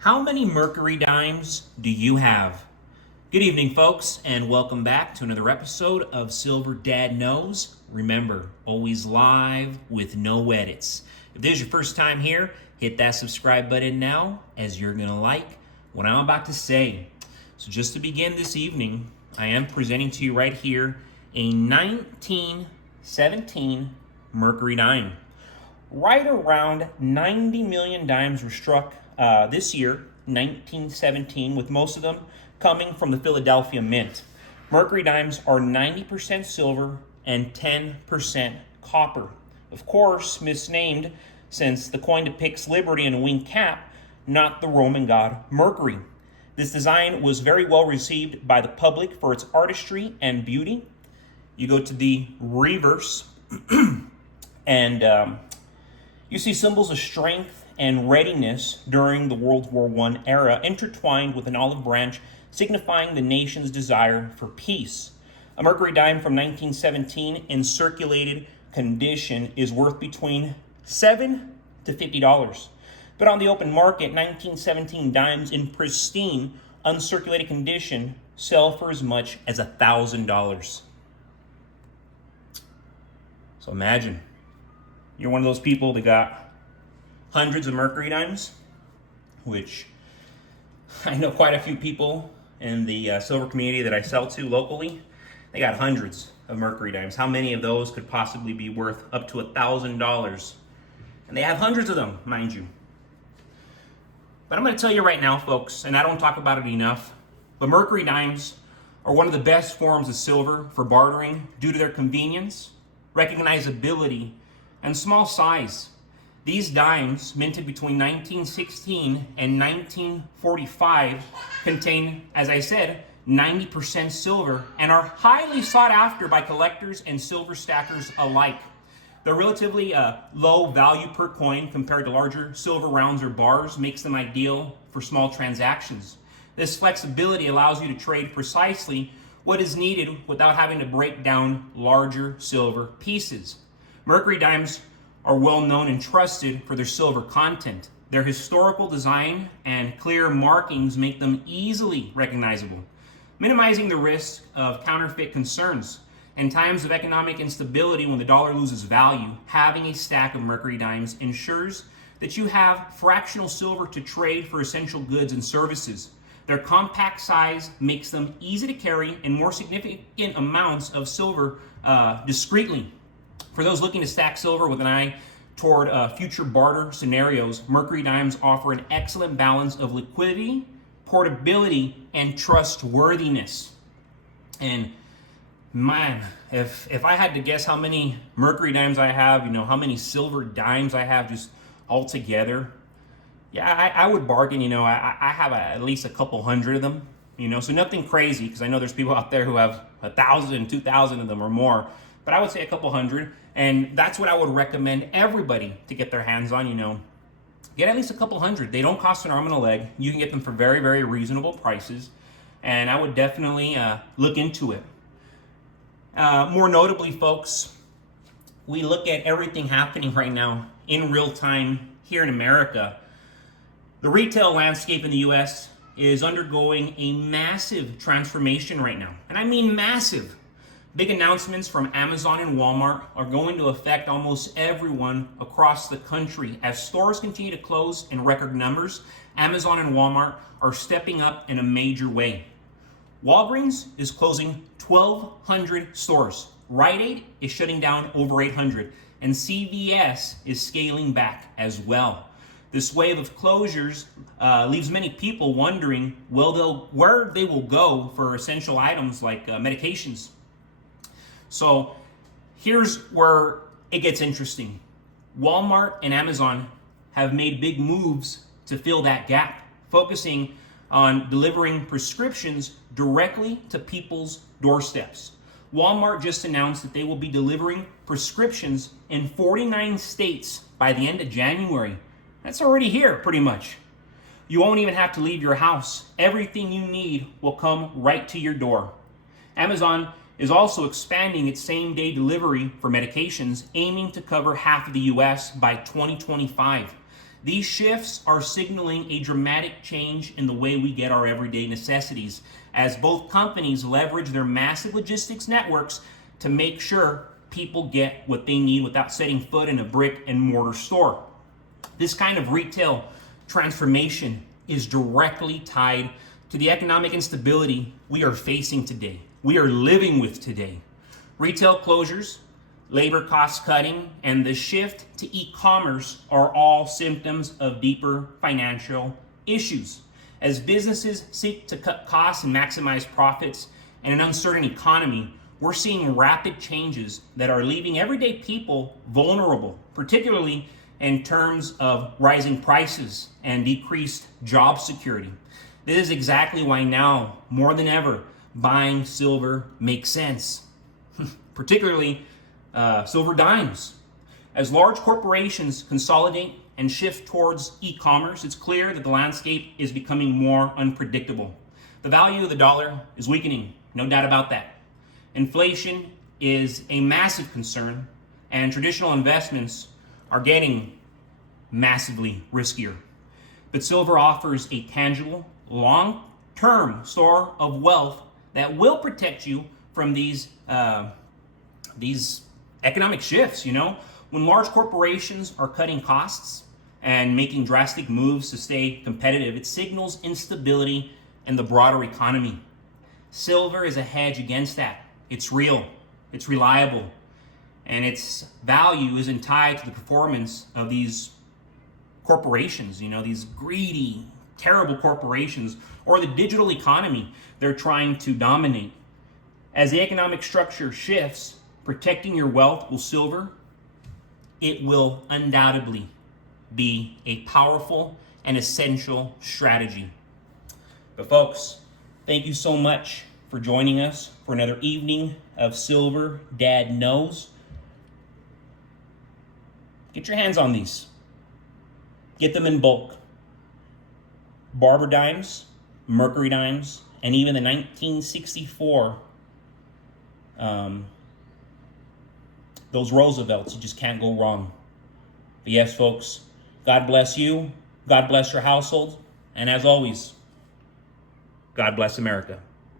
How many Mercury Dimes do you have? Good evening, folks, and welcome back to another episode of Silver Dad Knows. Remember, always live with no edits. If this is your first time here, hit that subscribe button now, as you're going to like what I'm about to say. So just to begin this evening, I am presenting to you right here a 1917 Mercury Dime. Right around 90 million dimes were struck this year, 1917, with most of them coming from the Philadelphia Mint. Mercury dimes are 90% silver and 10% copper. Of course, misnamed since the coin depicts liberty in a winged cap, not the Roman god Mercury. This design was very well received by the public for its artistry and beauty. You go to the reverse and you see symbols of strength and readiness during the World War I era, intertwined with an olive branch signifying the nation's desire for peace. A Mercury dime from 1917 in circulated condition is worth between $7 to $50. But on the open market, 1917 dimes in pristine, uncirculated condition sell for as much as $1,000. So imagine, you're one of those people that got hundreds of Mercury dimes, which I know quite a few people in the silver community that I sell to locally. They got hundreds of Mercury dimes. How many of those could possibly be worth up to $1,000? And they have hundreds of them, mind you. But I'm going to tell you right now, folks, and I don't talk about it enough, but Mercury dimes are one of the best forms of silver for bartering due to their convenience, recognizability, and small size. These dimes, minted between 1916 and 1945, contain, as I said, 90% silver and are highly sought after by collectors and silver stackers alike. Their relatively low value per coin compared to larger silver rounds or bars makes them ideal for small transactions. This flexibility allows you to trade precisely what is needed without having to break down larger silver pieces. Mercury dimes are well known and trusted for their silver content. Their historical design and clear markings make them easily recognizable, minimizing the risk of counterfeit concerns. In times of economic instability, when the dollar loses value, having a stack of Mercury dimes ensures that you have fractional silver to trade for essential goods and services. Their compact size makes them easy to carry in more significant amounts of silver discreetly. For those looking to stack silver with an eye toward future barter scenarios, Mercury dimes offer an excellent balance of liquidity, portability, and trustworthiness. And man, if I had to guess how many Mercury dimes I have, how many silver dimes I have just all together, yeah, I would bargain. I have at least a couple hundred of them, so nothing crazy, because I know there's people out there who have 1,000, 2,000 of them or more. But I would say a couple hundred, and that's what I would recommend everybody to get their hands on. Get at least a couple hundred. They don't cost an arm and a leg. You can get them for very, very reasonable prices, and I would definitely look into it. More notably, folks, we look at everything happening right now in real time here in America. The retail landscape in the U.S. is undergoing a massive transformation right now, and I mean massive. Big announcements from Amazon and Walmart are going to affect almost everyone across the country. As stores continue to close in record numbers, Amazon and Walmart are stepping up in a major way. Walgreens is closing 1,200 stores. Rite Aid is shutting down over 800. And CVS is scaling back as well. This wave of closures leaves many people wondering where they will go for essential items like medications. So here's where it gets interesting. Walmart and Amazon have made big moves to fill that gap, focusing on delivering prescriptions directly to people's doorsteps. Walmart just announced that they will be delivering prescriptions in 49 states by the end of January. That's already here, pretty much. You won't even have to leave your house. Everything you need will come right to your door. Amazon is also expanding its same-day delivery for medications, aiming to cover half of the U.S. by 2025. These shifts are signaling a dramatic change in the way we get our everyday necessities, as both companies leverage their massive logistics networks to make sure people get what they need without setting foot in a brick and mortar store. This kind of retail transformation is directly tied to the economic instability we are facing today, we are living with today. Retail closures, labor cost cutting, and the shift to e-commerce are all symptoms of deeper financial issues. As businesses seek to cut costs and maximize profits in an uncertain economy, we're seeing rapid changes that are leaving everyday people vulnerable, particularly in terms of rising prices and decreased job security. This is exactly why now, more than ever, buying silver makes sense, particularly silver dimes. As large corporations consolidate and shift towards e-commerce, it's clear that the landscape is becoming more unpredictable. The value of the dollar is weakening, no doubt about that. Inflation is a massive concern, and traditional investments are getting massively riskier. But silver offers a tangible, long-term store of wealth that will protect you from these economic shifts. When large corporations are cutting costs and making drastic moves to stay competitive, it signals instability in the broader economy. Silver is a hedge against that. It's real, it's reliable, and its value isn't tied to the performance of these corporations, these greedy, terrible corporations, or the digital economy they're trying to dominate. As the economic structure shifts, protecting your wealth with silver, it will undoubtedly be a powerful and essential strategy. But folks, thank you so much for joining us for another evening of Silver Dad Knows. Get your hands on these. Get them in bulk. Barber dimes, Mercury dimes, and even the 1964 those Roosevelts. You just can't go wrong. But yes, folks, God bless you. God bless your household. And as always, God bless America.